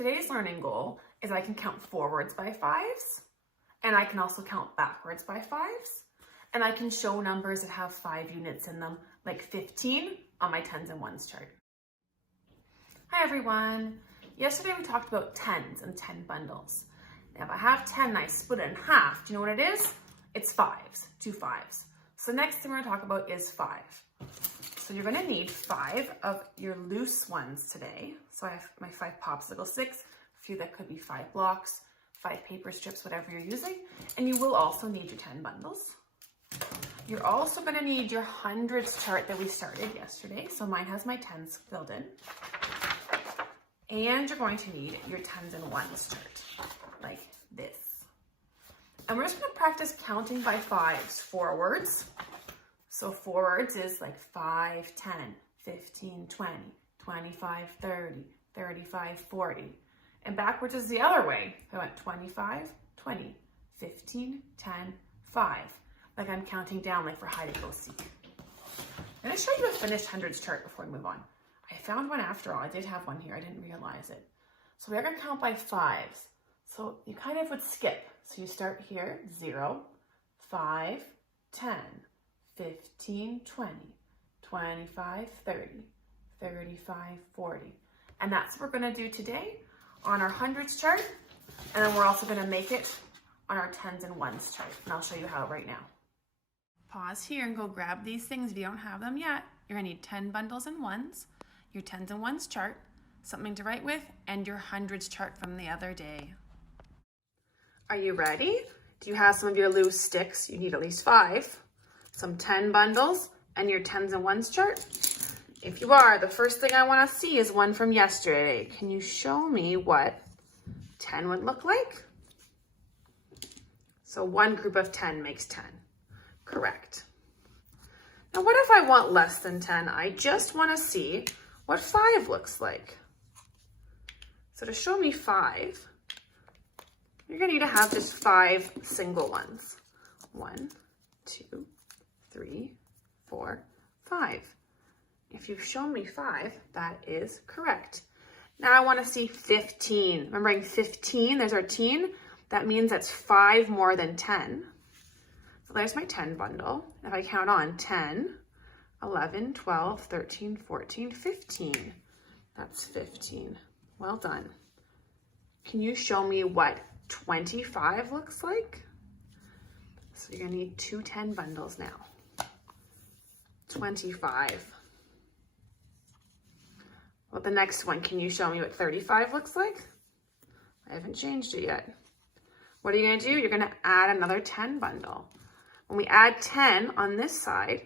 Today's learning goal is I can count forwards by fives, and I can also count backwards by fives, and I can show numbers that have 5 units in them, like 15 on my tens and ones chart. Hi everyone. Yesterday we talked about tens and 10 bundles. Now if I have 10 and I split it in half, do you know what it is? It's fives, 2 fives. So next thing we're gonna talk about is 5. So you're gonna need 5 of your loose ones today. So I have my 5 popsicle sticks, a few that could be 5 blocks, 5 paper strips, whatever you're using. And you will also need your 10 bundles. You're also gonna need your hundreds chart that we started yesterday. So mine has my tens filled in. And you're going to need your tens and ones chart, like this. And we're just gonna practice counting by fives forwards. So forwards is like 5, 10, 15, 20, 25, 30, 35, 40. And backwards is the other way. I went 25, 20, 15, 10, 5. Like I'm counting down like for hide and go seek. I'm gonna show you a finished hundreds chart before we move on. I found one after all. I did have one here. I didn't realize it. So we're gonna count by fives. So you kind of would skip. So you start here, 0, 5, 10, 15, 20, 25, 30, 35, 40. And that's what we're gonna do today on our hundreds chart. And then we're also gonna make it on our tens and ones chart. And I'll show you how right now. Pause here and go grab these things if you don't have them yet. You're gonna need 10 bundles and ones, your tens and ones chart, something to write with, and your hundreds chart from the other day. Are you ready? Do you have some of your loose sticks? You need at least 5. Some 10 bundles and your tens and ones chart? If you are, the first thing I want to see is one from yesterday. Can you show me what 10 would look like? So one group of 10 makes 10. Correct. Now what if I want less than 10? I just want to see what 5 looks like. So to show me 5, you're going to need to have just 5 single ones. 1, 2, 3, 4, 5. If you've shown me 5, that is correct. Now I want to see 15. Remembering 15, there's our teen. That means that's 5 more than 10. So there's my 10 bundle. If I count on 10, 11, 12, 13, 14, 15. That's 15. Well done. Can you show me what 25 looks like? So you're gonna need 2 10 bundles now. 25. Well, the next one, can you show me what 35 looks like? I haven't changed it yet. What are you gonna do? You're gonna add another 10 bundle. When we add 10 on this side,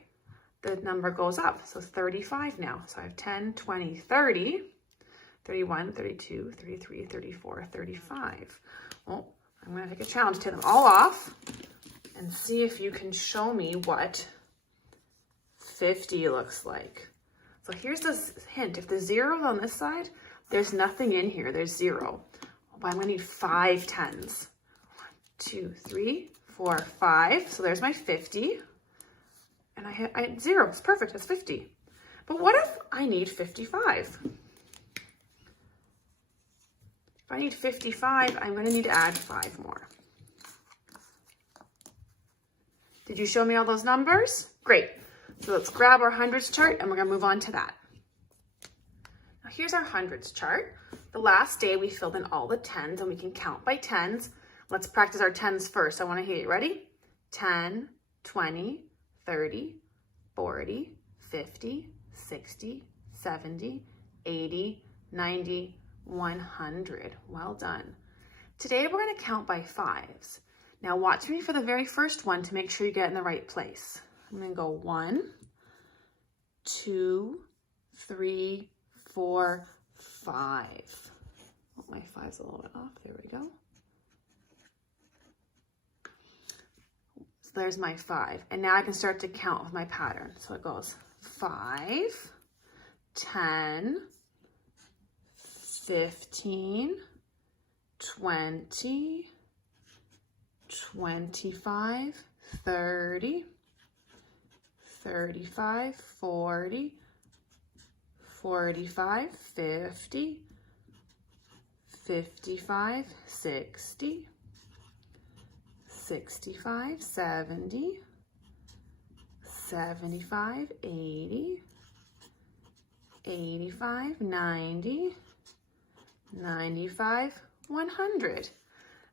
the number goes up. So 35 now. So I have 10, 20, 30, 31, 32, 33, 34, 35. Well, I'm gonna take a challenge, take them all off and see if you can show me what 50 looks like. So here's this hint. If the 0 is on this side, there's nothing in here. There's 0. Well, I'm gonna need 5 10s. 1, 2, 3, 4, 5. So there's my 50. And I had 0. It's perfect. That's 50. But what if I need 55? If I need 55, I'm going to need to add 5 more. Did you show me all those numbers? Great. So let's grab our hundreds chart and we're going to move on to that. Now here's our hundreds chart. The last day we filled in all the 10s and we can count by 10s. Let's practice our 10s first. I want to hear you. Ready? 10, 20, 30, 40, 50, 60, 70, 80, 90, 100. Well done. Today we're going to count by fives. Now watch me for the very first one to make sure you get in the right place. I'm going to go 1, 2, 3, 4, 5. Oh, my 5's a little bit off. There we go. So there's my 5. And now I can start to count with my pattern. So it goes 5, 10, 15, 20, 25, 30, 35, 40, 45, 50, 55, 60, 65, 70, 75, 80, 85, 90, 95, 100.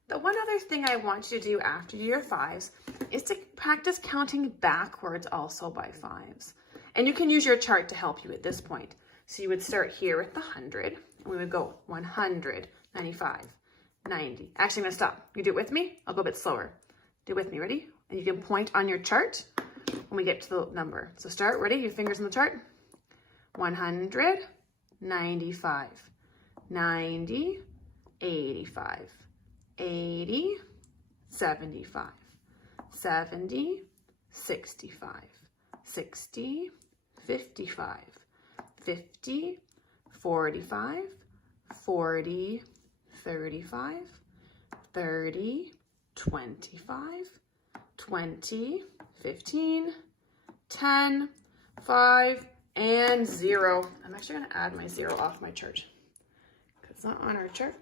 The one other thing I want you to do after you do your fives is to practice counting backwards also by fives. And you can use your chart to help you at this point. So you would start here with the 100, and we would go 100, 95, 90. Actually, I'm gonna stop. You do it with me? I'll go a bit slower. Do it with me, ready? And you can point on your chart when we get to the number. So start, ready? Your fingers on the chart. 100, 95, 90, 85, 80, 75, 70, 65, 60, 55, 50, 45, 40, 35, 30, 25, 20, 15, 10, 5, and 0. I'm actually going to add my 0 off my chart because it's not on our chart,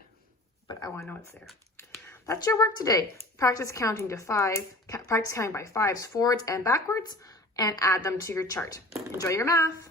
but I want to know it's there. That's your work today. Practice counting to 5, practice counting by fives forwards and backwards, and add them to your chart. Enjoy your math.